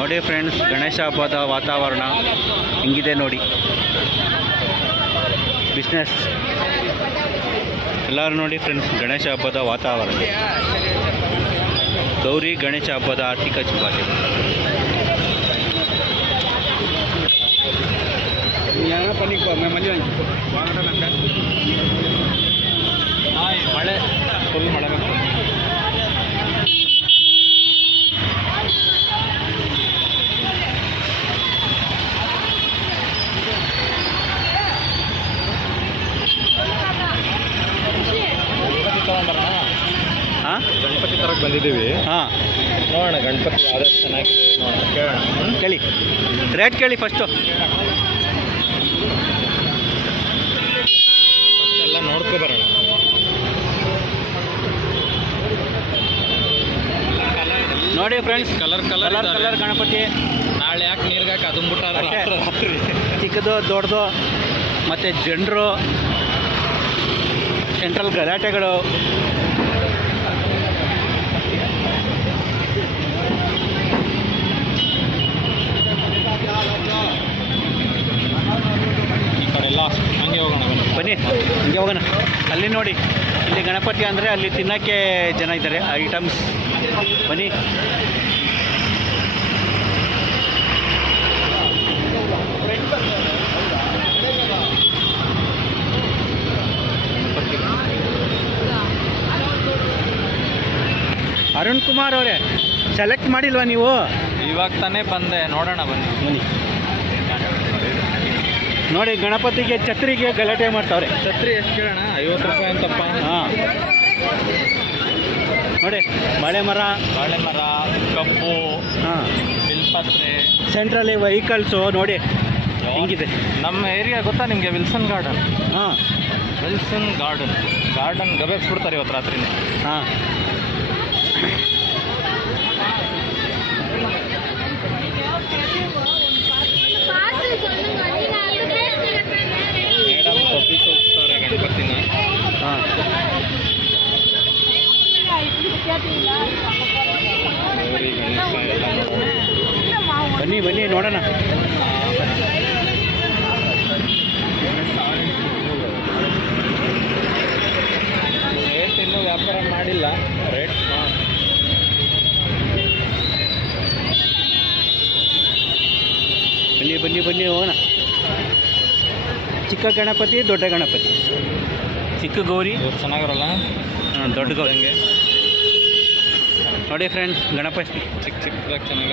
ನೋಡಿ ಫ್ರೆಂಡ್ಸ್, ಗಣೇಶ ಹಬ್ಬದ ವಾತಾವರಣ ಹಿಂಗಿದೆ ನೋಡಿ. ಬಿಸ್ನೆಸ್ ಎಲ್ಲರೂ ನೋಡಿ ಫ್ರೆಂಡ್ಸ್, ಗಣೇಶ ಹಬ್ಬದ ವಾತಾವರಣ. ಗೌರಿ ಗಣೇಶ ಹಬ್ಬದ ಆರ್ಥಿಕ ಶುಭಾಶಯಗಳು. ಮಳೆ ಫುಲ್ ಮಳೆ ಹಾಂ, ಗಣಪತಿ ತರಕ್ಕೆ ಬಂದಿದ್ದೀವಿ. ಹಾಂ, ನೋಡೋಣ ಗಣಪತಿ ಆದಷ್ಟು ಚೆನ್ನಾಗಿದೆ, ನೋಡೋಣ ಕೇಳೋಣ. ಕೇಳಿ, ರೇಟ್ ಕೇಳಿ ಫಸ್ಟು. ಎಲ್ಲ ನೋಡ್ಕೊ ಬರೋಣ. ನೋಡಿ friends, colour colour colour Ganapati. ನಾಳೆ ಯಾಕೆ ನೀರ್ಗೆ ಹಾಕಿ ಅದನ್ಬಿಟ್ಟಾರ ರಾತ್ರಿ. ಚಿಕ್ಕದು ದೊಡ್ಡದು ಮತ್ತು ಜನರು, ಸೆಂಟ್ರಲ್ ಗಲಾಟೆಗಳು. ಈ ಕಡೆ ಎಲ್ಲ ಹಂಗೆ ಹೋಗೋಣ ಬನ್ನಿ, ಹಂಗೆ ಹೋಗೋಣ. ಅಲ್ಲಿ ನೋಡಿ, ಇಲ್ಲಿ ಗಣಪತಿ ಅಂದರೆ ಅಲ್ಲಿ ತಿನ್ನೋಕ್ಕೆ ಜನ ಇದ್ದಾರೆ, ಐಟಮ್ಸ್. ಬನ್ನಿ. ಅರುಣ್ ಕುಮಾರ್ ಅವರೇ, ಸೆಲೆಕ್ಟ್ ಮಾಡಿಲ್ವಾ ನೀವು? ಇವಾಗ ತಾನೇ ಬಂದೆ, ನೋಡೋಣ ಬನ್ನಿ. ಬನ್ನಿ ನೋಡಿ, ಗಣಪತಿಗೆ ಛತ್ರಿಗೆ ಗಲಾಟೆ ಮಾಡ್ತಾವ್ರೆ. ಛತ್ರಿ ಎಷ್ಟು ಕೇಳೋಣ? 50 ರೂಪಾಯಿ ಅಂತಪ್ಪ. ಹಾಂ, ನೋಡಿ, ಬಾಳೆ ಮರ, ಕಬ್ಬು, ಹಾಂ, ಬಿಲ್ಪತ್ರೆ, ಸೆಂಟ್ರಲ್ಲಿ ವೆಹಿಕಲ್ಸು ನೋಡಿ ಹಿಂಗಿದೆ. ನಮ್ಮ ಏರಿಯಾ ಗೊತ್ತಾ ನಿಮಗೆ? Wilson garden. ಹಾಂ, ವಿಲ್ಸನ್ ಗಾರ್ಡನ್ ಗಬೆಕ್ಸ್ಬಿಡ್ತಾರೆ ಇವತ್ತು ರಾತ್ರಿನೇ. ಹಾಂ, ಮೇಡಮ್ ಕಬ್ಬಿ ತೋರಿಸ್ತಾರೆ ಗಣಪತಿನ. ಹಾಂ, ಗೌರಿ ಗಣೇಶ ಎಲ್ಲ ನೋಡೋಣ. ಬನ್ನಿ ನೋಡೋಣ. ರೇಟ್ ಇನ್ನೂ ವ್ಯಾಪಾರ ಮಾಡಿಲ್ಲ. ರೇಟ್ ಬನ್ನಿ ಹೋಗೋಣ. ಚಿಕ್ಕ ಗಣಪತಿ, ದೊಡ್ಡ ಗಣಪತಿ. ಚಿಕ್ಕ ಗೌರಿ, ಇವ್ರು ಚೆನ್ನಾಗಿರಲ್ಲ. ದೊಡ್ಡ ಗೌರಿ. ಹಂಗೆ ನೋಡಿ ಫ್ರೆಂಡ್ಸ್, ಗಣಪತಿ ಚಿಕ್ಕದಾಗಿ ಚೆನ್ನಾಗಿ